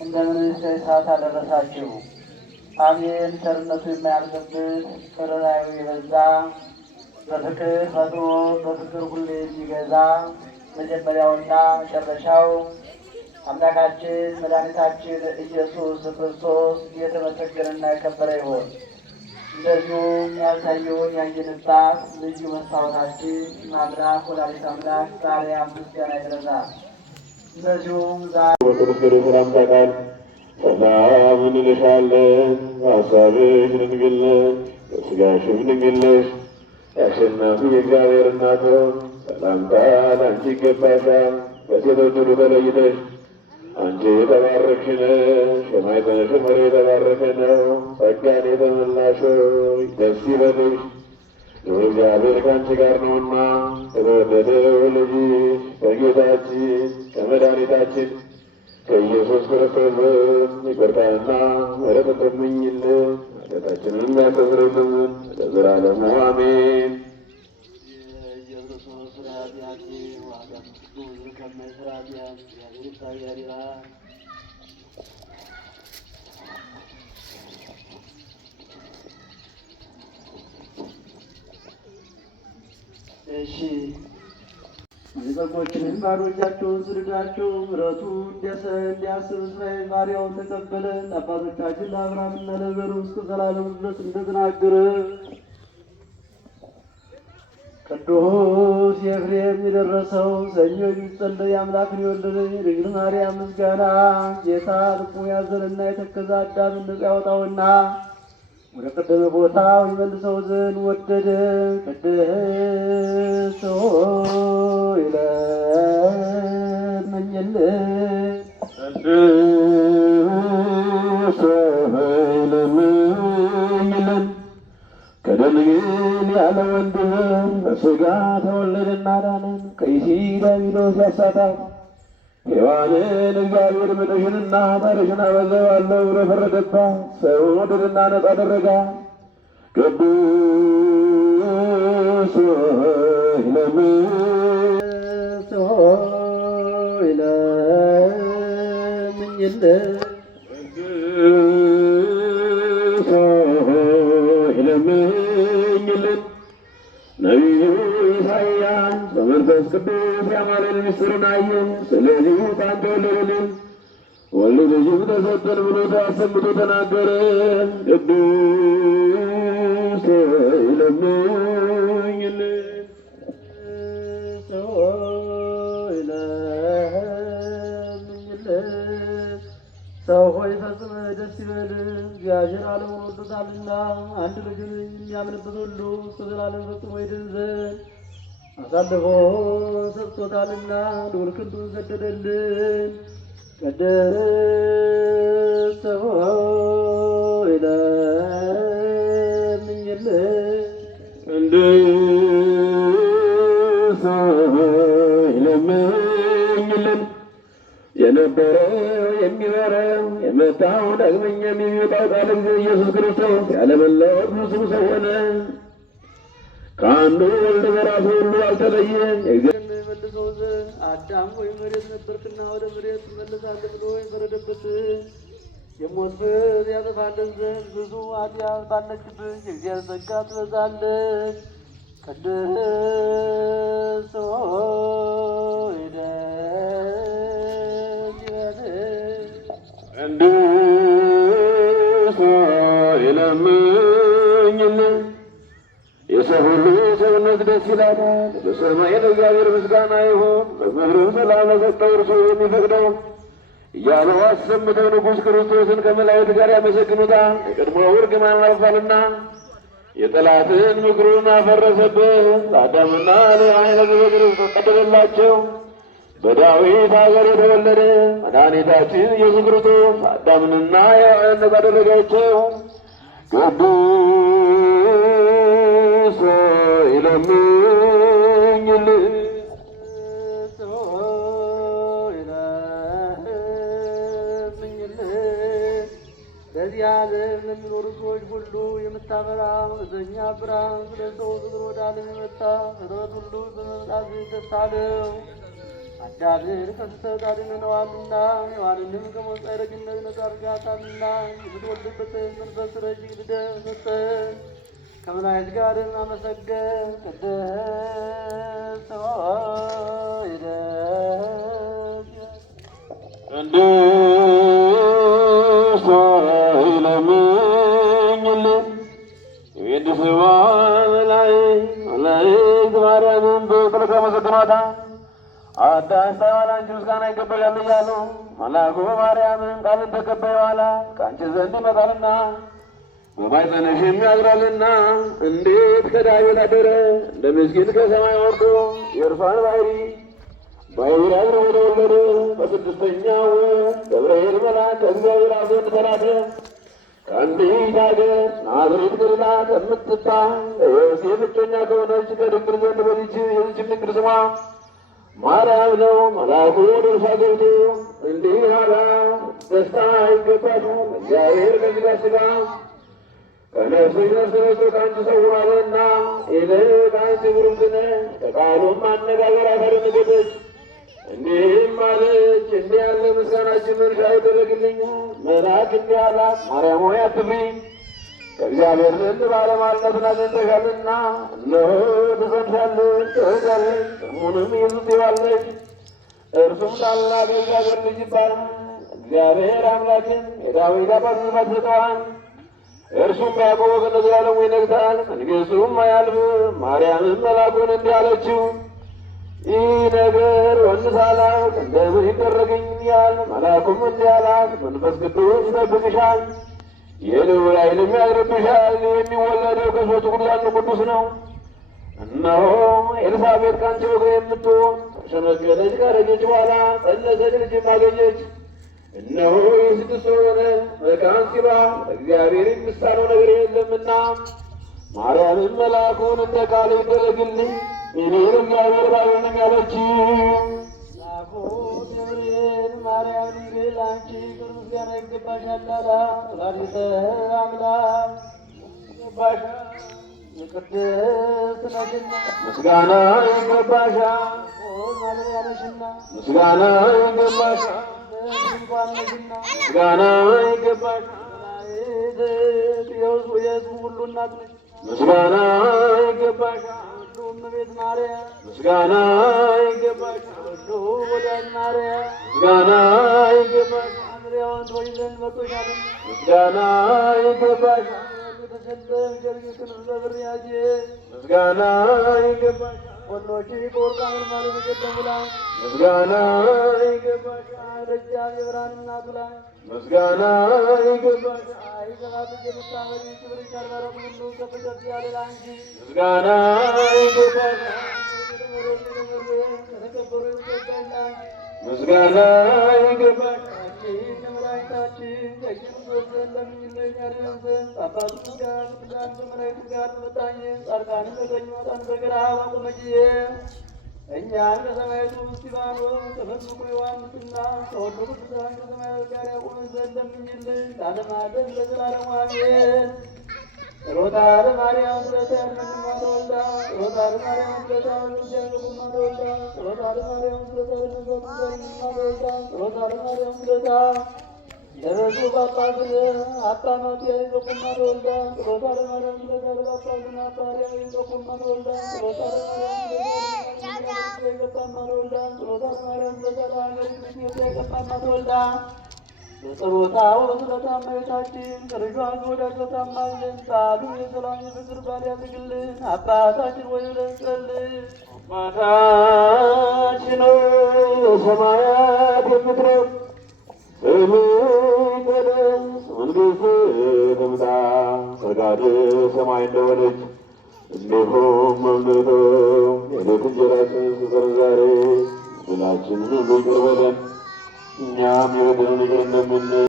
እንደምን ሰዓት አደረሳችሁ። አሜን። ቸርነቱ የማያልቅበት ርኅራኄው የበዛ በፍቅር ፈጥሮ በፍቅር ሁሌ የሚገዛ መጀመሪያውና መጨረሻው አምላካችን መድኃኒታችን ኢየሱስ ክርስቶስ የተመሰገነና የከበረ ይሆን። እንደዚሁም ያልታየውን ያየንባት ልዩ መስታወታችን አምላክ ወላዲተ አምላክ ማርያም ምስጋና ይድረሳል። እንደዚሁም በቅዱስ ሰላምታ ቃል ሰላም እንልሻለን። ሐሳብሽ ድንግል ነሽ፣ በሥጋሽም ድንግል ነሽ። አሸናፊ የእግዚአብሔር እናት ሰላምታ ለአንቺ ይገባሻል። ከሴቶች ሁሉ ተለይተሽ አንቺ የተባረክሽ ነሽ፣ የማኅፀንሽ ፍሬ የተባረከ ነው። ጸጋን የተመላሽ ሆይ ደስ ይበልሽ፣ ልዑል እግዚአብሔር ከአንቺ ጋር ነውና ከተወደደው ልጅሽ ከጌታችን ከመድኃኒታችን ከኢየሱስ ክርስቶስ ይቅርታንና ምሕረትን ለምኝልን ኃጢአታችንን ያስተሰርይልን ለዘላለሙ አሜን። እሺ የበጎችንም ባሮቻቸውን ስርዳቸው ምሕረቱ እንዲያስብ እስራኤል ባሪያውን ተቀበለ። አባቶቻችን ለአብርሃምና ለዘሩ እስከ ዘላለሙ ድረስ እንደተናገረ ቅዱስ ኤፍሬም የደረሰው ሰኞ የሚጸለይ አምላክን የወለደ የድንግል ማርያም ምስጋና ጌታ ልቡ ያዘነና የተከዘ አዳምን ነፃ ያወጣውና ወደ ቀደመ ቦታው ይመልሰው ዘንድ ወደደ። ቅድስት ሆይ ለምኝልን። ቅድስት ሆይ ለምኝልን። ከድንግል ያለ ወንድ በሥጋ ተወለደና ዳነን። ከይሲ ዲያብሎስ ያሳታት ሔዋንን እግዚአብሔር ምድርሽንና ታሪሽን አበዛዋለሁ ብሎ ፈረደባት። ሰውን ወደደና ነጻ አደረጋ። ቅዱስ ሆይ ለምኝልን። ቅዱስ ሆይ ለምኝልን። ነቢዩ ኢሳይያስ በመንፈስ ቅዱስ ያማረን ምስጢርን አየ። ስለዚህ ከአንተ ወለደልን ወልድ ልጅም ተሰጠን ብሎ አሰምቶ ተናገረ። ቅዱስ ሆይ ለምኝልን። ሰው ሆይ ፈጽመህ ደስ ይበልህ፣ እግዚአብሔር ዓለሙን ወዶታልና አንድ ልጁን የሚያምንበት ሁሉ እስከ ዘላለም ፈጽሞ ይድን ዘንድ አሳልፎ ሰጥቶታልና ልዑል ክንዱን ሰደደልን። ቅድስት ሆይ ለምኝልን። ቅድስት ሆይ ለምኝልን። የነበረው የሚበረው የመጣው ዳግመኛም የሚመጣው ቃል ኢየሱስ ክርስቶስ ያለመለወጥ ፍጹም ሰው ሆነ። ከአንዱ ወልድ በራሱ ሁሉ አልተለየ። እግዚአብሔር መልሰው ዘንድ አዳም ሆይ መሬት ነበርክና ወደ መሬት ትመለሳለህ ብሎ የፈረደበት የሞት ፍርድ ያጠፋልን ዘንድ ብዙ ኃጢአት ባለችብህ የእግዚአብሔር ጸጋ ትበዛለች። ቅድስት ሆይ ደስ ይበልህ። ቅዱስ ሆይ ለምኝልን። የሰው ሁሉ ሰውነት ደስ ይላታል። በሰማይ ለእግዚአብሔር ምስጋና ይሁን፣ በምድርም ሰላም ለሰጠው እርሱ የሚፈቅደው እያለው አሰምተው ንጉሥ ክርስቶስን ከመላእክት ጋር ያመሰግኑታል። የቀድሞው እርግማን አልፏልና የጠላትን ምክሩን አፈረሰበት። ለአዳምና ለሔዋን በክርስቶስ ቀደደላቸው። በዳዊት ሀገር የተወለደ መድኃኒታችን ኢየሱስ ክርስቶስ አዳምንና ሔዋንን ነጻ አደረጋቸው። ቅዱስ ሆይ ለምኝልን። በዚህ ዓለም ለሚኖሩ ሰዎች ሁሉ የምታበራ እውነተኛ ብርሃን ስለ ሰው ፍቅር ወደ ዓለም የመጣ ፍጥረት ሁሉ በመምጣት ደስ አለው። አዳምን ከስህተት አድነነዋልና ሔዋንንም ከሞት ጻድቅነት ነጻ አድርጋታልና የምትወልድበትን መንፈስ ረጅም ልደት ሰጠን። ከመላእክት ጋርም አመሰገን ቅድስት ሆይ ቅድስት ሆይ ለምኝልን። የቤተሰቧ መላእክት ማርያምን በጸሎቷ አመሰግኗታል። አዳም ሔዋን አንቺ ምስጋና ይገባሻል እያሉ መልአኩ ማርያምን ቃልን ተቀበይ በኋላ ከአንቺ ዘንድ ይመጣልና በማኅፀንሽም ያድራልና እንዴት ከዳዊት አደረ እንደ ምስኪን ከሰማይ ወርዶ የእርሷን ባሕርይ አድሮ ተወለደ። በስድስተኛው ወር ገብርኤል መልአክ ከእግዚአብሔር አብ ዘንድ ተላከ። ከአንዲት አገር ናዝሬት ገሊላ ከምትባል ለዮሴፍ እጮኛ ከሆነች ከድንግል ዘንድ የዚችም ድንግል ስሟ ማርያም ነው። መልአኩ ወደ እርሷ ገብቶ እንዲህ አላት፣ ደስታ ይገባሻል፣ እግዚአብሔር ከሥጋሽ ሥጋ ከነፍስሽ ነፍስ ነስቶ ከአንቺ ሰውሯልና፣ ይልቅ አንቺ ብሩክት ነሽ። ከቃሉም አነጋገር አደነገጠች፣ እንዲህም አለች፣ እንዲህ ያለ ምስጋናችን መንሻ ይደረግልኛል። መልአክ እንዲህ አላት፣ ማርያም ሆይ አትፍሪ፣ ከእግዚአብሔር ዘንድ ባለሟልነትን አግኝተሻልና፣ እነሆ ትፀንሻለሽ፣ ትወልጃለሽ፣ ስሙንም ኢየሱስ ትዪዋለሽ። እርሱም ታላቅ የእግዚአብሔር ልጅ ይባላል። እግዚአብሔር አምላክም የዳዊት አባት ዙፋን ሰጥቶታል። እርሱም በያዕቆብ ወገን ለዘላለሙ ይነግሣል፣ መንግሥቱም አያልፍም። ማርያምም መልአኩን እንዲህ አለችው፣ ይህ ነገር ወንድ ሳላውቅ እንደምን ይደረግልኛል? መልአኩም እንዲህ አላት፣ መንፈስ ቅዱስ ይጠብቅሻል፣ የልዑል ኃይልም ያድርብሻል። የሚወለደው ከሴቶች ሁሉ አንዱ ቅዱስ ነው። እነሆ ኤልሳቤጥ ከአንቺ ወገን የምትሆን ከሸመገለች ካረጀች በኋላ ጸነሰች፣ ልጅም አገኘች። እነሆ የስድስት ወር ሆነ፣ መካን ሲባል እግዚአብሔር የሚሳነው ነገር የለምና። ማርያምም መልአኩን እንደ ቃል ይደረግልኝ እኔን እግዚአብሔር ባይሆንም ያለችው። መልአኩ ገብርኤል ማርያም ድንግል አንቺ ክብር ምስጋና ይገባሻል አላት። ወላዲተ አምላክ ይገባሻል፣ የቅድስት ነሽና ምስጋና ይገባሻል፣ ማደሪያ ነሽና ምስጋና ይገባሻል፣ ድንኳን ነሽና ምስጋና ይገባሻል፣ የሕዝቡ ሁሉ እናት ነሽ። ምስጋና ይገባሻል፣ እመቤት ማርያም ምስጋና ይገባሻል፣ ወዳጅ ማርያም ምስጋና ይገባሻል፣ ማርያም ትወይ ዘንድ መጥቶሻልና ምስጋና ይገባሻል፣ የተሰጠን ጀርግትን በብር ያጌ ምስጋና ይገባሻል፣ ወንዶች በወርቅ አመልማል የተቀደሙ ላይ ምስጋና ይገባሻል፣ ደጃፍ የብርሃን እናቱ ላይ ምስጋና ይገባሻል፣ ሰባት የምታመሪ ክብር ሻርባረት ሁሉ ከፍ ከፍ ያለ ላንቺ ምስጋና ይገባሻል፣ የተከበሩ ይገባል ላንቺ ምስጋና ይገባሻል። ከመላእክታችን ከኢየሱስ ዘንድ ለምኝልን ያድነን ዘንድ ከአባቱ ጋር ከቅዱሳን ከመላእክቱ ጋር በመጣኝ ጻድቃንን በቀኙ ኃጥአንን በግራ ባቆመ ጊዜ እኛን ከሰማዕቱ እስጢፋኖስ ከመጥምቁ ዮሐንስና ከሁሉ ቅዱሳን ከሰማያት ጋር ያቆመን ዘንድ ለምኝልን ለዓለመ ዓለም ለዘላለሙ አሜን። ጸሎታ ለማርያም ስለታ ያድነንማ ተወልዳ ጸሎታ ለማርያም ስለታ ያድነንማ ተወልዳ ጸሎታ ለማርያም ስለታ ያድነንማ ተወልዳ ጸሎታ ለማርያም ስለታ የበዙ ጳጳስን አባ ማትያስ ይጠቁማ ተወልዳ ጸሎታ ለማርያም ስለታ ለጳጳስን አባ ማርያም ይጠቁማ ተወልዳ ጸሎታ ለማርያም ስለታ ይገባማ ተወልዳ ጸሎታ ለማርያም ስለታ ለሀገር ኢትዮጵያ ይገባማ ተወልዳ በጸሎታው በስለታማ ቤታችን ከልጇ ከወዳጇ ታማልን በዓሉ የሰላም የፍቅር በዓል ያድርግልን። አባታችን ሆይ ብለን ጸልይ። አባታችን ሆይ በሰማያት የምትኖር ስምህ ይቀደስ፣ መንግሥትህ ትምጣ፣ ፈቃድህ በሰማይ እንደሆነች እንዲሁም በምድር ትሁን። የዕለት እንጀራችንን ስጠን ዛሬ፣ በደላችንን ይቅር በለን እኛም የበደሉንን ይቅር እንደምንል